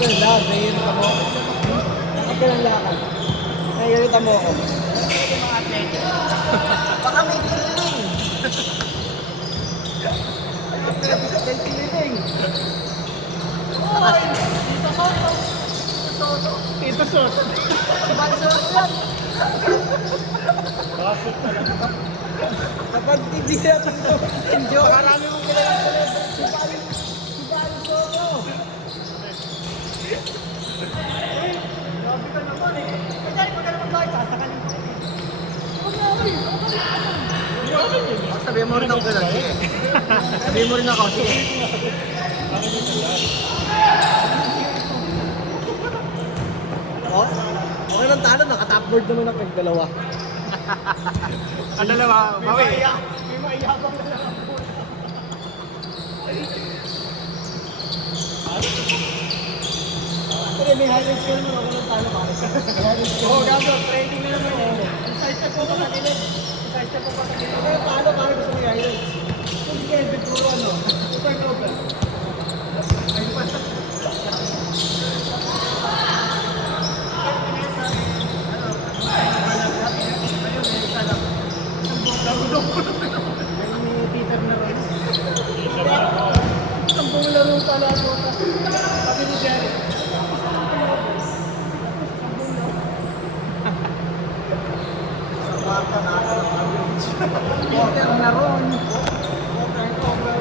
ng lahat, naiirita mo ako. Bakit ka ng lakad? Naiirita mo ako. Baka may kiniling. May kiniling. Oy! Tito Soto! Tito Soto! Banso yan! Bakit talaga? Kapag hindi na ito, enjoy. Marami mong kailangan si Bali Soto. Grabe ka naman eh. Kaya mo na naman bakit sasakalin ko. Sabihin mo rin ako ganun. Sabihin mo rin ako. Oh, okay lang talo. Naka-topboard naman ako yung dalawa. Ang dalawa, bawi. May maiyabang na lang ako. Pero may highlights ka naman. Wala lang talo ka. Oo, gago. Training na naman eh. Ang size na po patagilid. Ang size na po patagilid. Kaya talo para gusto may highlights. Kung Kevin, puro ano. Super global. Ay, di pa siya. Sambong laro pala ito. Sabi ni Jerry. Sambong laro. Sabaka na ako ng average. Water na ron. Water and over.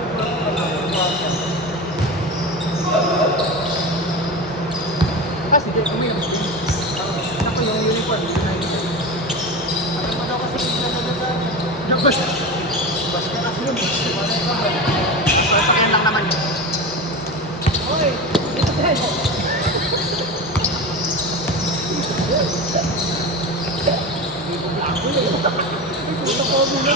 Ah, sige. Umiyak. Ako yung uniform. Alam mo daw kasi nabas. Bas ka kasi yun. Pasakyan lang naman yun. Oy! Ito tayo! Ito po muna.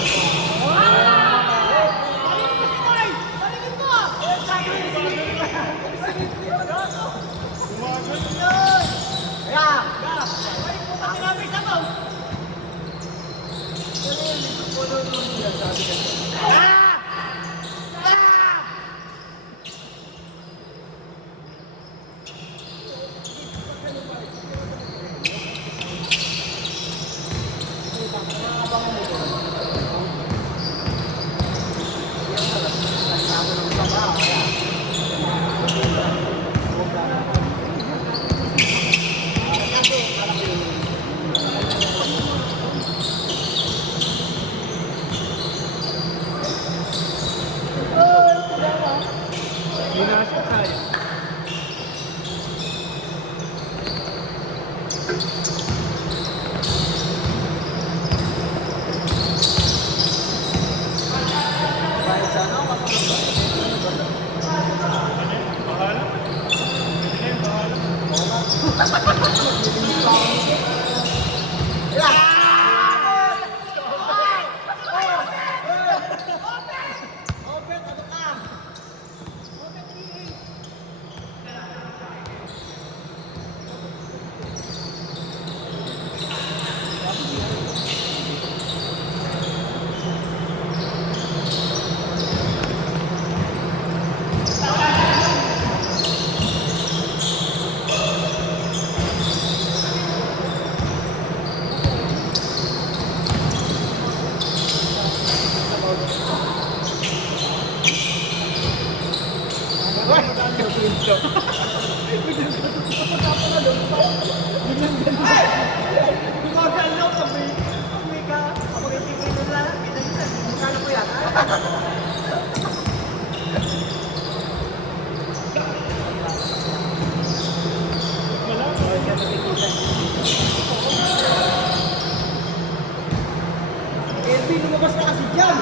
Kelvin, lumabas na kasi dyan!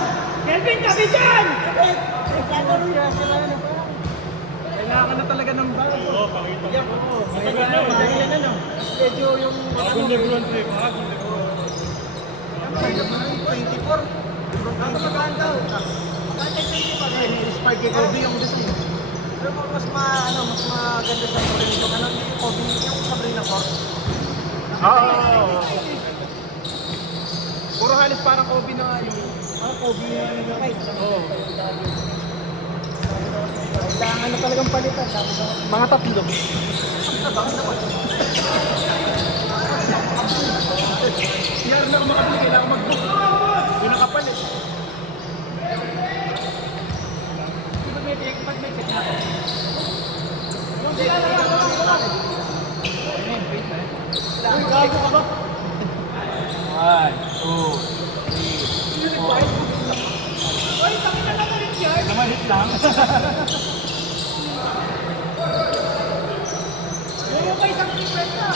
Kelvin, tabi dyan! Kailangan na talaga ng ball. Oo, pakita mo. Matagal na. Matagal na, no? Medyo yung... Bagong Lebron, pre. Bagong Lebron. 24. Ano magaan daw? Bakit 24? Inspired kay Kobe yung gusto. Pero mas maganda sa Kobe yung ano yung Kobe yung Sabrina Force. Oo. Puro halos parang Kobe na yung... Kobe na nag-right. Oo. Kailangan na talagang palitan. Mga tatlo. Yan na makabili, kailangan mag-book. Hindi nakapalit. Pag may check na. Yung sila na lang. Uy, gago ka ba? 1, 2, 3, 4. Uy, takin na naman rin yan. Namahit lang. Yung pa isang different na.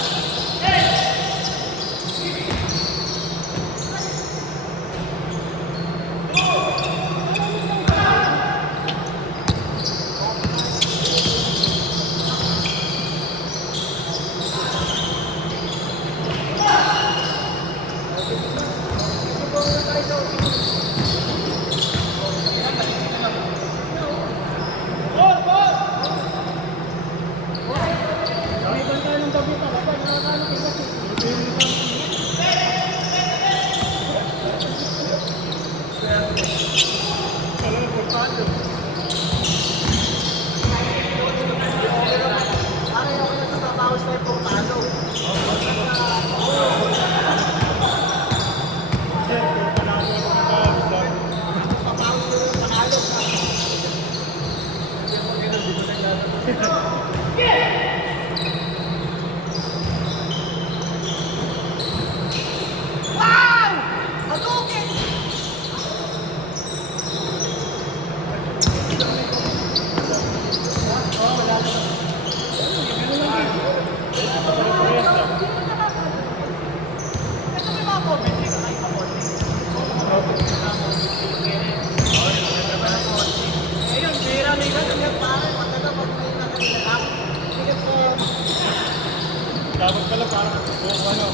Dapat pala parang ano.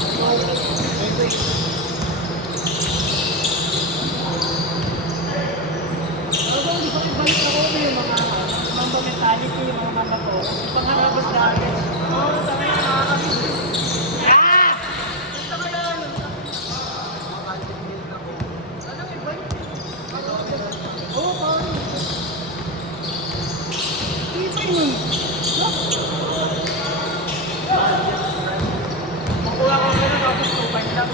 Ibalik ako yung mga mamba mentality, yung mga mamba ko. Pangharabas dati. Oo, sabi na nakakamiss. Ah! Ito ka yan! Anong ibalik? Oo, parang. Ibay nun. Makuha ko na tapos 2.5 lang.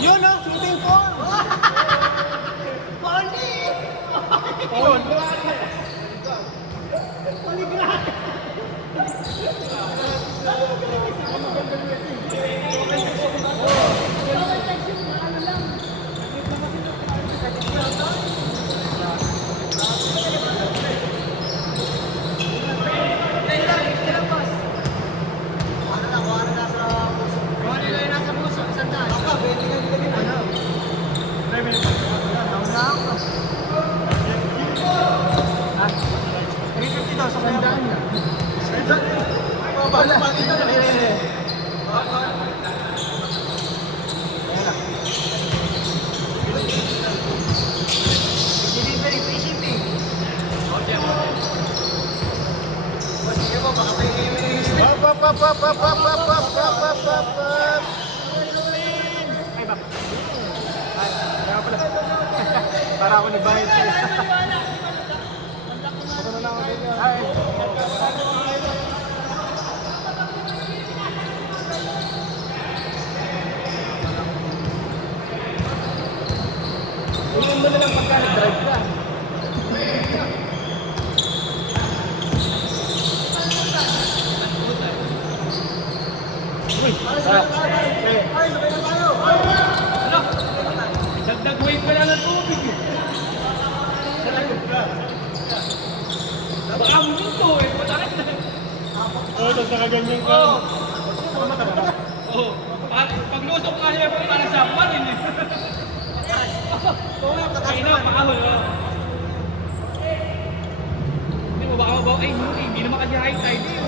Yun no, shooting form! Polly! Polly gratis! Para ako ni Bayad sa'yo. Ay. Tingnan mo na lang pagka nag-drive ka. Uy! Dagdag weight pa lang ng tubig eh. Baka mo dito eh, patakit na. Oo, tapos nakaganyan ka. Oo. Pag lusok ka niya, parang sapan rin eh. Oo, kaya na, pakahol. Hindi mo baka mabaw, ay hindi naman kasi high tide eh.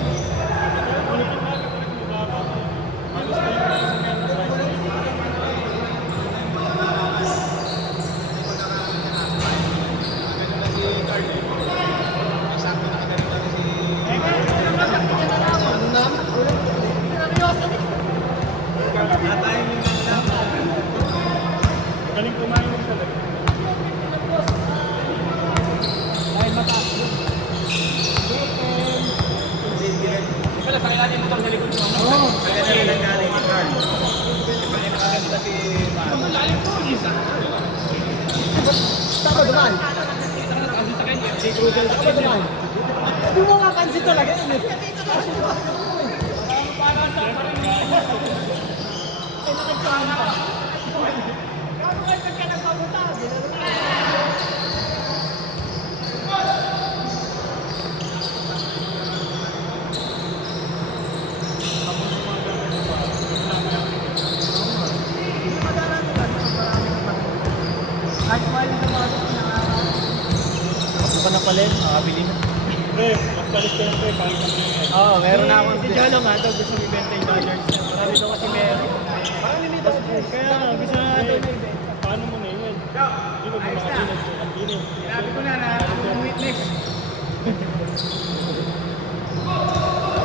Galing kumain mo siya. Dahil mataas yun. Wala, sakay natin yung motor sa likod mo. Oo. Kaya na rin ang galing ni Carl. Nakakita si Carl. Ang lalim po, isa. Saan ba dumaan? Kasi sa kanya, si Cruzel sa Saan ba kanya. dumaan? Hindi mo mapansin talaga yun eh. Eh, nakagkaan pa. Kano kayo ka nagpapunta? Kahit mahal na mga Ako na pala yun, makabili na. Pre, magpalit ka na pre, palit ka na yun. Oo, meron na akong Si Jolo nga, ito gusto mo ibenta yung Dodgers. Marami daw kasi meron. Parang limited size. Kaya nga, gusto na natin na ibenta. Paano mo na yun? Hindi mo makalinis. Sabi ko na witness.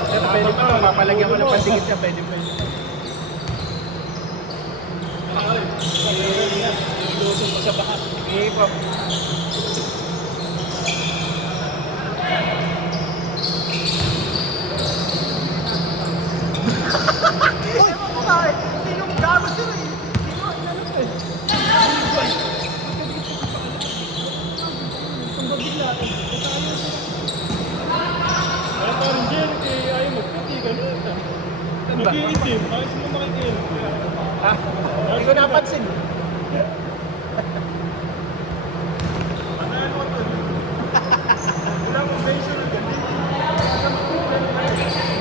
Pero pwede pa, mapalagyan ko ng pandikit niya, pwede pa yun. Ilusong mo sa baka. Sige po. Uy, ako nga eh. Sinong gago sila eh. Sino, inano ko eh. Ang babigla eh. Kaya parang dyan, ayaw magputi, ganun. Nag-iitim, ayos mo makikiim. Ha? Hindi ko napansin.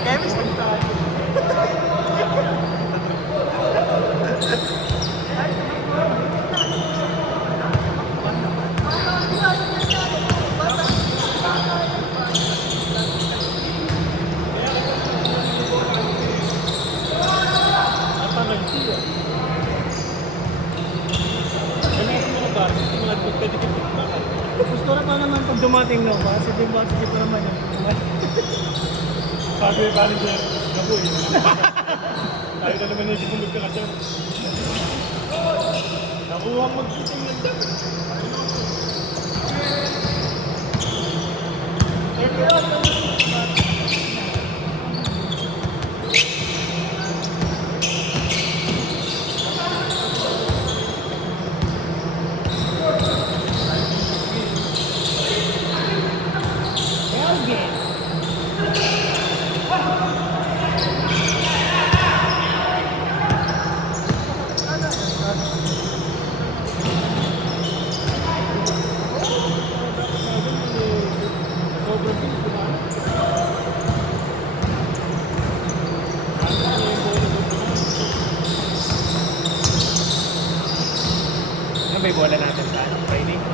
Chemistry tayo. Ata nag-siya. Ano kasi mga bar, mga pagkadikit na. Gusto na pa naman pag dumating no. Kasi di ba kasi pa naman yun. Sabi ba rin dyan, nabuhay. Tayo na naman yung sumulog ka kasi. Nakuha ang magkiting ng dam. Elgin. Ano ba yung bola natin sa Friday? Okay,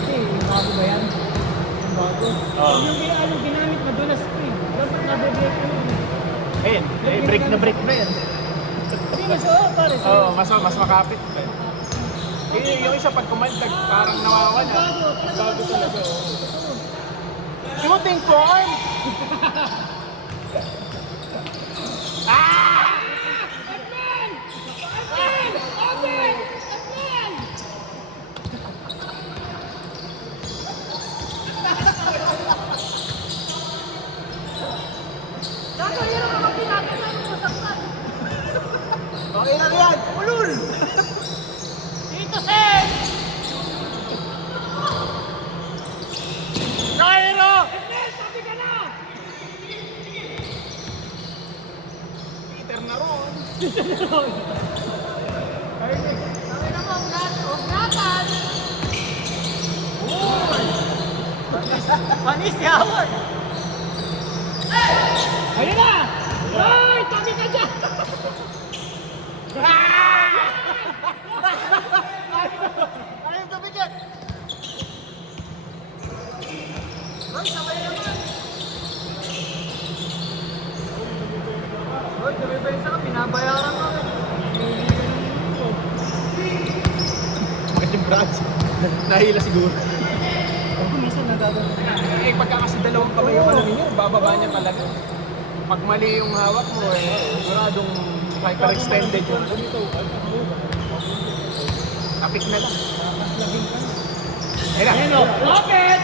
ito eh. Yung bago ba yan? Yung bago. Oo. Yung ginamit na doon na screen. Dapat nabibreak mo. Ayun, break na yan. Hindi na siya, pare. Oo, mas makapit. Yung isa pag kumandag, parang nawawala. Bago talaga. Shooting form! Okay na yan! Ulul! Dito, Sen! Nairo! Sabi ka na! Peter na ron. Sabi na mo, ugnatan! Panis si Howard! Ayun na! Ay! Tabi ka dyan! Ano yung tabi dyan? Ay, sabay naman! Hoy, tumibensa ka, pinabayaran ka. Bakit yung branch? Nahila siguro. Ako minsan nagagano. Eh, pagka kasi dalawang kamay yung ano niya, bababa niya talaga. Pag mali yung hawak mo, siguradong hyperextended yun. traffic na lang. Mas labing ka. Ayun na. Ayun o. Rocket!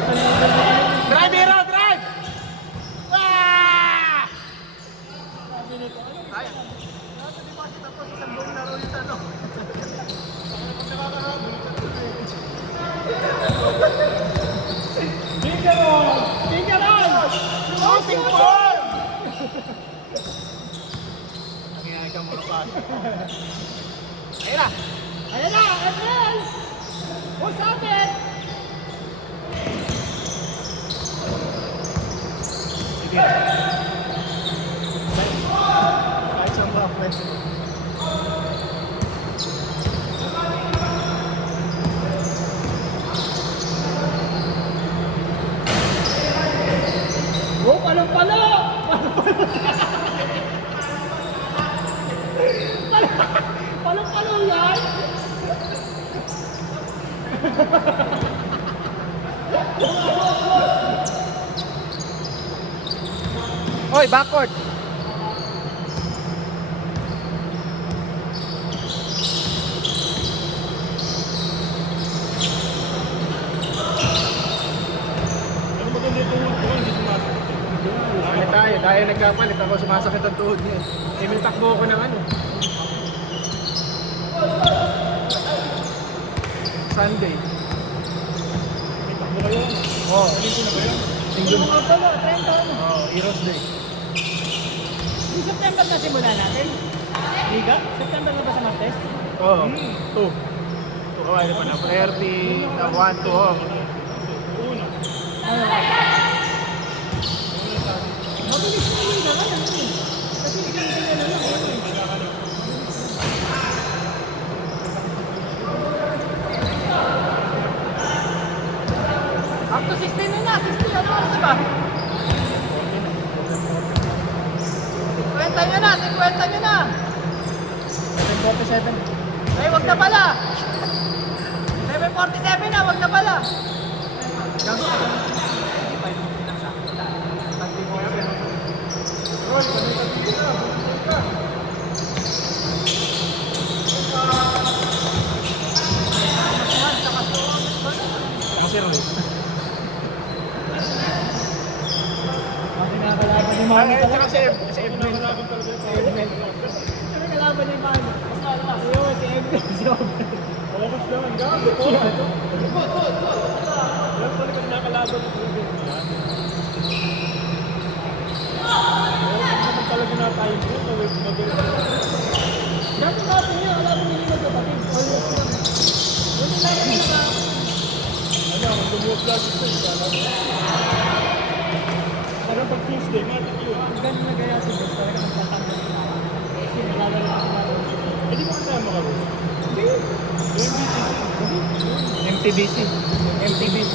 Drive, hero! Drive! Ah! Ay. Shooting ball! Nangyayari ka mga pa. Ayun na! Ayan na, April! What's it? Sige. Kahit saan ba pwede. Oh, palong-palo! Palong-palo yan! Hoy, backward! Tayo nagkapalit, ako sumasakit ang tuhod niya. May takbo ko ng ano. Sunday. May takbo kayo. Oo. Linggo na ba yun? Linggo. Mga palo, 30 ano? Oo, Heroes Day. Di September na simula natin? Liga? September na ba sa Martes? Oo. 2. Ano pa na? Priority na 1, 2. Una. Ano? Mabilis na yung liga ka lang eh. Kasi hindi ka nila lang ako eh. Up to 16 na na, 16 ano oras ba? 50 nyo na, 50 nyo na! 47. Ay, wag na pala! 7:47 na, wag na pala! Kasi rin. Kasi nakakalaban ni Mami Ay, talaga. tsaka si Edmund. Nakalaban talaga. Kasi kalaban ni Mami. Mas ano, ayun, si Emily, si Obed. Focus lang. Gago po. Yan talaga nakalaban ng Ruben. Yan talaga na tayo po. Dati natin yun, alam mo hindi magkapatid. Always lang. Yun yung lagi na Ano, kung lumuwag lang ito. Pero pag Tuesday, matik yun. ganun na gaya si Bes, talaga nagtatanggal na. Kasi naglalaro na sila. Hindi mo kasama ka rin. Hindi. MTBC. MTBC.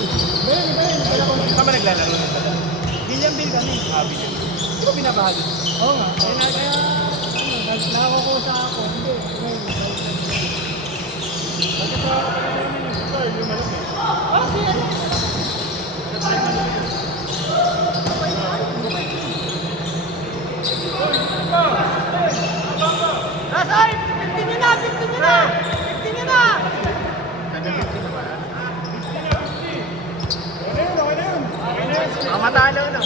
Ganun, ganun. Wala ko. Saan ba naglalaro na pala? Billion bill kami. Bigyan. Di ba binabahagi? Oo nga. Kaya, nakakukusa ako. Hindi. Bakit sa kapatid yung star, yung malaki? Ah, si ano? Nasay! 15 nyo na! 15 nyo na! 15 nyo na! Matalo na.